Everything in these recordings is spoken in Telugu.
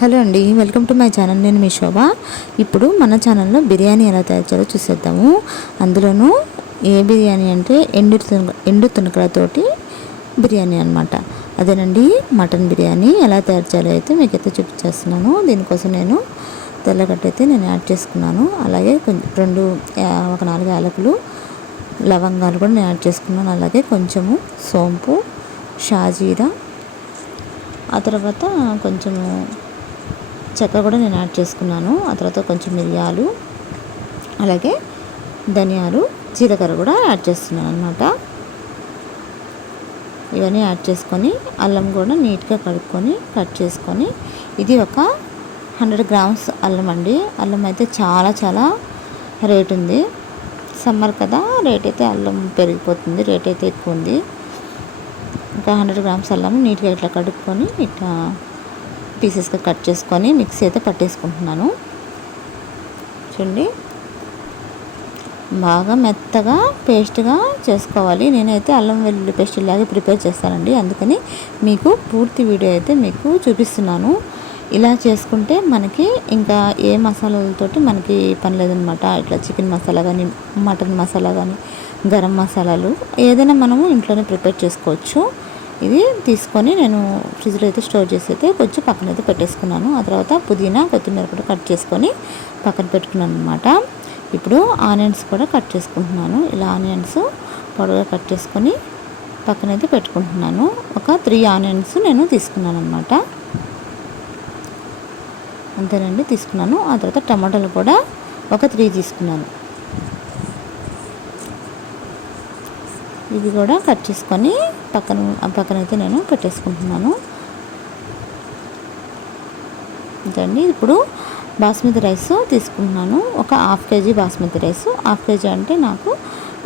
హలో అండి వెల్కమ్ టు మై ఛానల్. నేను మీ శోభ. ఇప్పుడు మన ఛానల్లో బిర్యానీ ఎలా తయారు చేయాలో చూసేద్దాము. అందులోనూ ఏ బిర్యానీ అంటే ఎండు తునక ఎండు తునకలతోటి బిర్యానీ అనమాట అదేనండి మటన్ బిర్యానీ ఎలా తయారు చేయాలో అయితే మీకైతే చూపించేస్తున్నాను. దీనికోసం నేను తెల్లగడ్డ అయితే నేను యాడ్ చేసుకున్నాను. అలాగే కొంచెం రెండు ఒక నాలుగు యాలకులు లవంగాలు కూడా నేను యాడ్ చేసుకున్నాను. అలాగే కొంచెము సోంపు షాజీరా ఆ తర్వాత కొంచెము చక్కెర కూడా నేను యాడ్ చేసుకున్నాను. ఆ తర్వాత కొంచెం మిరియాలు అలాగే ధనియాలు జీలకర్ర కూడా యాడ్ చేస్తున్నాను అనమాట ఇవన్నీ యాడ్ చేసుకొని అల్లం కూడా నీట్గా కడుక్కొని కట్ చేసుకొని ఇది ఒక హండ్రెడ్ గ్రామ్స్ అల్లం అండి. అల్లం అయితే చాలా చాలా రేట్ ఉంది. సమ్మర్ కదా రేట్ అయితే అల్లం పెరిగిపోతుంది రేట్ అయితే ఎక్కువ ఉంది. ఇంకా హండ్రెడ్ గ్రామ్స్ అల్లం నీట్గా ఇట్లా కడుక్కొని ఇట్లా పీసెస్గా కట్ చేసుకొని మిక్సీ అయితే పట్టేసుకుంటున్నాను. చూడండి. బాగా మెత్తగా పేస్ట్గా చేసుకోవాలి. నేనైతే అల్లం వెల్లుల్లి పేస్ట్ ఇలాగే ప్రిపేర్ చేస్తానండి. అందుకని మీకు పూర్తి వీడియో అయితే మీకు చూపిస్తున్నాను. ఇలా చేసుకుంటే మనకి ఇంకా ఏ మసాలాలతోటి మనకి పని లేదనమాట. ఇట్లా చికెన్ మసాలా కానీ మటన్ మసాలా కానీ గరం మసాలాలు ఏదైనా మనము ఇంట్లోనే ప్రిపేర్ చేసుకోవచ్చు. ఇది తీసుకొని నేను ఫ్రిడ్జ్లో అయితే స్టోర్ చేసి అయితే కొంచెం పక్కన అయితే పెట్టేసుకున్నాను. ఆ తర్వాత పుదీనా కొత్తిమీర కూడా కట్ చేసుకొని పక్కన పెట్టుకున్నాను అనమాట ఇప్పుడు ఆనియన్స్ కూడా కట్ చేసుకుంటున్నాను. ఇలా ఆనియన్స్ పొడవుగా కట్ చేసుకొని పక్కన అయితే పెట్టుకుంటున్నాను. ఒక త్రీ ఆనియన్స్ నేను తీసుకున్నాను అనమాట అంతేనండి తీసుకున్నాను. ఆ తర్వాత టమాటాలు కూడా ఒక త్రీ తీసుకున్నాను. ఇది కూడా కట్ చేసుకొని పక్కన పక్కన అయితే నేను పెట్టేసుకుంటున్నాను. అండి ఇప్పుడు బాస్మతి రైస్ తీసుకుంటున్నాను. ఒక half KG basmati rice. Half KG అంటే నాకు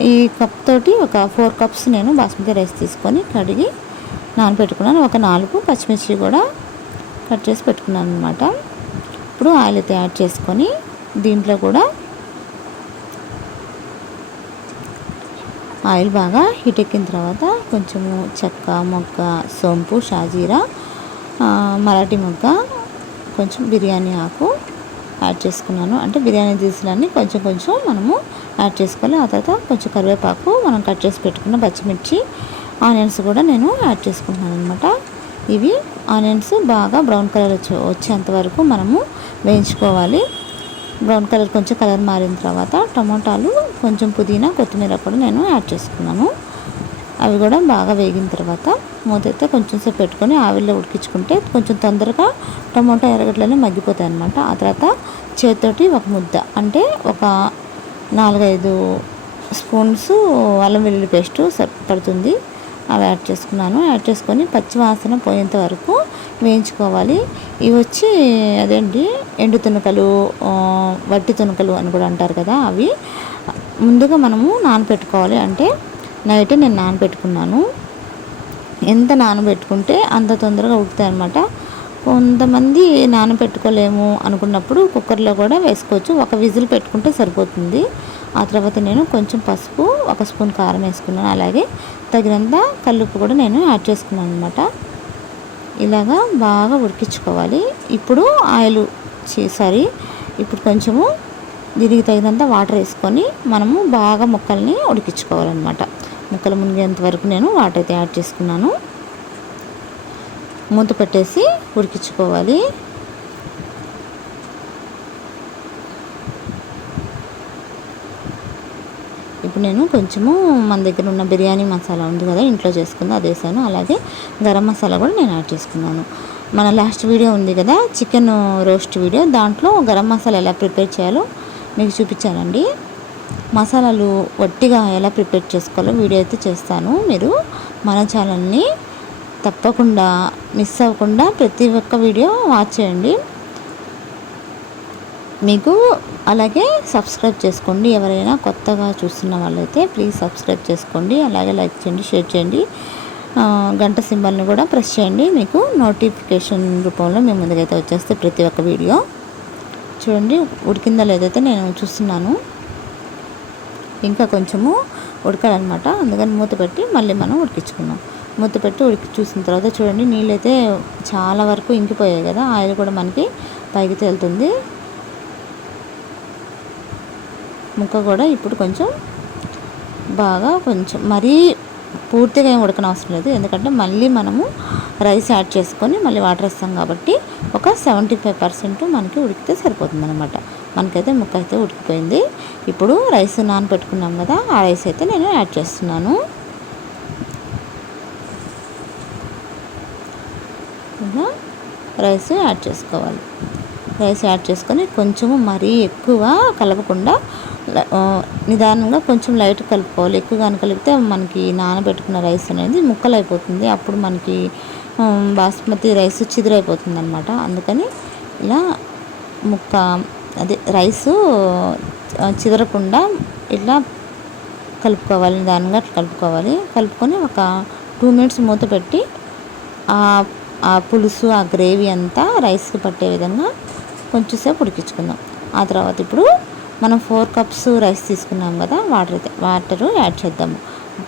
ఈ కప్ తోటి ఒక ఫోర్ కప్స్ నేను బాస్మతి రైస్ తీసుకొని కడిగి నానబెట్టుకున్నాను. ఒక నాలుగు పచ్చిమిర్చి కూడా కట్ చేసి పెట్టుకున్నాను అనమాట ఇప్పుడు ఆయిల్ అయితే యాడ్ చేసుకొని దీంట్లో కూడా ఆయిల్ బాగా హీట్ ఎక్కిన తర్వాత కొంచెము చెక్క మొగ్గ సోంపు షాజీరా మరాఠీ మొగ్గ కొంచెం బిర్యానీ ఆకు యాడ్ చేసుకున్నాను. అంటే బిర్యానీ దినుసులన్నీ కొంచెం కొంచెం మనము యాడ్ చేసుకోవాలి. ఆ తర్వాత కొంచెం కరివేపాకు మనం కట్ చేసి పెట్టుకున్న పచ్చిమిర్చి ఆనియన్స్ కూడా నేను యాడ్ చేసుకుంటున్నాను అనమాట ఇవి ఆనియన్స్ బాగా బ్రౌన్ కలర్ వచ్చే వచ్చేంత వరకు మనము వేయించుకోవాలి. బ్రౌన్ కలర్ కొంచెం కలర్ మారిన తర్వాత టమోటాలు కొంచెం పుదీనా కొత్తిమీర కూడా నేను యాడ్ చేసుకున్నాను. అవి కూడా బాగా వేగిన తర్వాత మూత అయితే కొంచెం సేపు పెట్టుకొని ఆవిరిలో ఉడికించుకుంటే కొంచెం తొందరగా టమోటా ఎరగట్లనే మగ్గిపోతాయి అనమాట ఆ తర్వాత చేతితోటి ఒక ముద్ద అంటే ఒక నాలుగైదు స్పూన్స్ అల్లం వెల్లుల్లి పేస్ట్ పడుతుంది అవి యాడ్ చేసుకున్నాను. యాడ్ చేసుకొని పచ్చివాసన పోయేంత వరకు వేయించుకోవాలి. ఇవి వచ్చి అదేంటి? ఎండు తునకలు వట్టి తునకలు అని కూడా అంటారు కదా అవి. ముందుగా మనము నానబెట్టుకోవాలి అంటే నైట్ నేను నానబెట్టుకున్నాను ఎంత నానబెట్టుకుంటే అంత తొందరగా ఉడుకుతాయి అనమాట కొంతమంది నానబెట్టుకోలేము అనుకున్నప్పుడు కుక్కర్లో కూడా వేసుకోవచ్చు. ఒక విజిల్ పెట్టుకుంటే సరిపోతుంది. ఆ తర్వాత నేను కొంచెం పసుపు ఒక స్పూన్ కారం వేసుకున్నాను. అలాగే తగినంత కల్లుప్పు కూడా నేను యాడ్ చేసుకున్నాను అనమాట ఇలాగా బాగా ఉడికించుకోవాలి. ఇప్పుడు ఆయిల్ సారీ ఇప్పుడు కొంచెము దీనికి తగినంత వాటర్ వేసుకొని మనము బాగా ముక్కల్ని ఉడికించుకోవాలన్నమాట. ముక్కలు మునిగేంత వరకు నేను వాటర్ అయితే యాడ్ చేసుకున్నాను. మూత పెట్టేసి ఉడికించుకోవాలి. నేను కొంచెము మన దగ్గర ఉన్న బిర్యానీ మసాలా ఉంది కదా ఇంట్లో చేసుకుంది అది వేసాను. అలాగే గరం మసాలా కూడా నేను యాడ్ చేసుకున్నాను. మన లాస్ట్ వీడియో ఉంది కదా చికెన్ రోస్ట్ వీడియో. దాంట్లో గరం మసాలా ఎలా ప్రిపేర్ చేయాలో మీకు చూపించానండి. మసాలాలు వట్టిగా ఎలా ప్రిపేర్ చేసుకోవాలో వీడియో అయితే చేస్తాను. మీరు మన ఛానల్ని తప్పకుండా మిస్ అవ్వకుండా ప్రతి ఒక్క వీడియో వాచ్ చేయండి. మీకు అలాగే సబ్స్క్రైబ్ చేసుకోండి. ఎవరైనా కొత్తగా చూస్తున్న వాళ్ళైతే ప్లీజ్ సబ్స్క్రైబ్ చేసుకోండి. అలాగే లైక్ చేయండి షేర్ చేయండి. గంట సింబల్ని కూడా ప్రెస్ చేయండి. మీకు నోటిఫికేషన్ రూపంలో మీ ముందుకైతే వచ్చేస్తే ప్రతి ఒక్క వీడియో చూడండి ఉడికిందా లేదైతే నేను చూస్తున్నాను ఇంకా కొంచెము ఉడకాలన్నమాట. అందుకని మూత పెట్టి మళ్ళీ మనం ఉడికించుకున్నాం మూత పెట్టి ఉడికి చూసిన తర్వాత చూడండి నీళ్ళు అయితే చాలా వరకు ఇంకిపోయాయి కదా. ఆయిల్ కూడా మనకి పైకి తేలుతుంది. ముక్క కూడా ఇప్పుడు కొంచెం బాగా కొంచెం మరీ పూర్తిగా ఏం ఉడకనవసరం లేదు. ఎందుకంటే మళ్ళీ మనము రైస్ యాడ్ చేసుకొని మళ్ళీ వాటర్ వేస్తాం కాబట్టి ఒక సెవెంటీ ఫైవ్ పర్సెంట్ మనకి ఉడికితే సరిపోతుంది అనమాట మనకైతే ముక్క అయితే ఉడికిపోయింది. ఇప్పుడు రైస్ నానబెట్టుకున్నాం కదా ఆ రైస్ అయితే నేను యాడ్ చేస్తున్నాను. రైస్ యాడ్ చేసుకోవాలి. రైస్ యాడ్ చేసుకొని కొంచెము మరీ ఎక్కువ కలపకుండా నిదానంగా కొంచెం లైట్ కలుపుకోవాలి. ఎక్కువగా కలిపితే మనకి నానబెట్టుకున్న రైస్ అనేది ముక్కలు అయిపోతుంది అప్పుడు మనకి బాస్మతి రైస్ చిదిరైపోతుంది అనమాట అందుకని ఇలా ముక్క అదే రైసు చిదరకుండా ఇట్లా కలుపుకోవాలి. నిదానంగా కలుపుకోవాలి. కలుపుకొని ఒక టూ మినిట్స్ మూత పెట్టి ఆ పులుసు ఆ గ్రేవీ అంతా రైస్కి పట్టే విధంగా కొంచెంసేపు ఉడికించుకుందాం. ఆ తర్వాత ఇప్పుడు మనం ఫోర్ కప్స్ రైస్ తీసుకున్నాం కదా వాటర్ అయితే వాటరు యాడ్ చేద్దాము.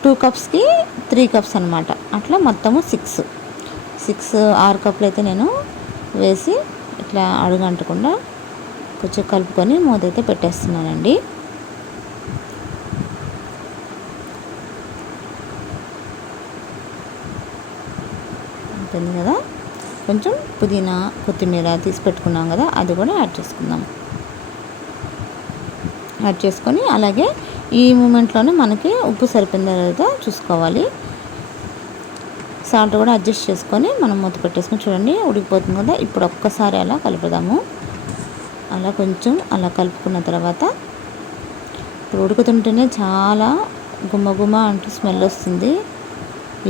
టూ కప్స్కి త్రీ కప్స్ అనమాట అట్లా మొత్తము సిక్స్ సిక్స్ ఆరు కప్పులు అయితే నేను వేసి ఇట్లా అడుగంటకుండా కొంచెం కలుపుకొని మూత అయితే పెట్టేస్తున్నానండి. ఉంటుంది కదా? కొంచెం పుదీనా కొత్తిమీర తీసి పెట్టుకున్నాం కదా అది కూడా యాడ్ చేసుకుందాం. యాడ్ చేసుకొని అలాగే ఈ మూమెంట్లోనే మనకి ఉప్పు సరిపోయిన లేదా చూసుకోవాలి. సాల్ట్ కూడా అడ్జస్ట్ చేసుకొని మనం మూత పెట్టేసుకొని చూడండి ఉడికిపోతుంది కదా ఇప్పుడు ఒక్కసారి అలా కలుపుదాము. అలా కొంచెం అలా కలుపుకున్న తర్వాత ఇప్పుడు ఉడుకుతుంటేనే చాలా గుమ్మ అంటూ స్మెల్ వస్తుంది.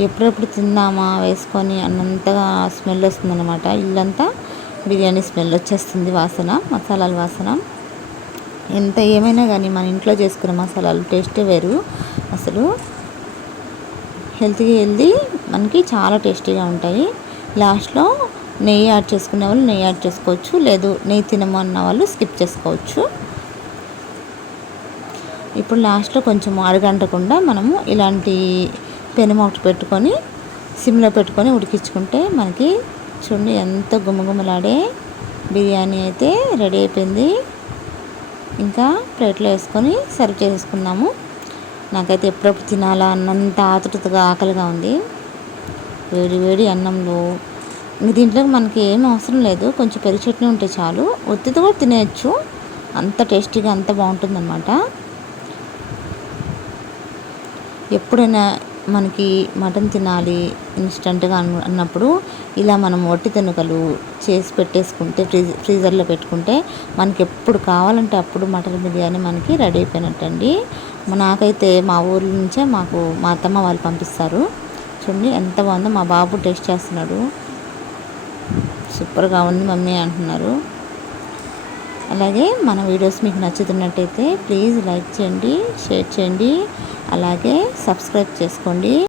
ఎప్పుడెప్పుడు తిందామా వేసుకొని అన్నంతగా స్మెల్ వస్తుంది అనమాట ఇల్లంతా బిర్యానీ స్మెల్ వచ్చేస్తుంది వాసన మసాలాల వాసన. ఎంత ఏమైనా కానీ మన ఇంట్లో చేసుకున్న మసాలాలు టేస్టే వేరు. అసలు హెల్త్కి హెల్తీ మనకి చాలా టేస్టీగా ఉంటాయి. లాస్ట్లో నెయ్యి యాడ్ చేసుకునే వాళ్ళు నెయ్యి యాడ్ చేసుకోవచ్చు. లేదు నెయ్యి తినమన్న వాళ్ళు స్కిప్ చేసుకోవచ్చు. ఇప్పుడు లాస్ట్లో కొంచెం అడగంటకుండా మనము ఇలాంటి పెనుమొకటి పెట్టుకొని సిమ్లో పెట్టుకొని ఉడికించుకుంటే మనకి చూడండి ఎంత గుమగుమలాడే బిర్యానీ అయితే రెడీ అయిపోయింది. ఇంకా ప్లేట్లో వేసుకొని సర్వ్ చేసుకున్నాము. నాకైతే ఎప్పుడప్పుడు తినాలా అన్నంత ఆతృతగా ఆకలిగా ఉంది. వేడి వేడి అన్నంలో. దీంట్లో మనకి ఏం అవసరం లేదు. కొంచెం పెరుగు చట్నీ ఉంటే చాలు. ఒత్తితో కూడా తినేయచ్చు. అంత టేస్టీగా అంత బాగుంటుందన్నమాట. ఎప్పుడైనా మనకి మటన్ తినాలి ఇన్స్టంట్గా అన్నప్పుడు ఇలా మనం వట్టి తెనుకలు చేసి పెట్టేసుకుంటే ఫ్రీజ్ ఫ్రీజర్లో పెట్టుకుంటే మనకి ఎప్పుడు కావాలంటే అప్పుడు మటన్ బిర్యానీ మనకి రెడీ అయిపోయినట్టండి. నాకైతే మా ఊరి నుంచే మాకు మా అత్తమ్మ వాళ్ళు పంపిస్తారు. చూడండి ఎంత బాగుందో మా బాబు టేస్ట్ చేస్తున్నాడు. సూపర్గా ఉంది మమ్మీ అంటున్నారు. అలాగే మన వీడియోస్ మీకు నచ్చుతున్నట్టయితే ప్లీజ్ లైక్ చేయండి షేర్ చేయండి అలాగే సబ్స్క్రైబ్ చేసుకోండి.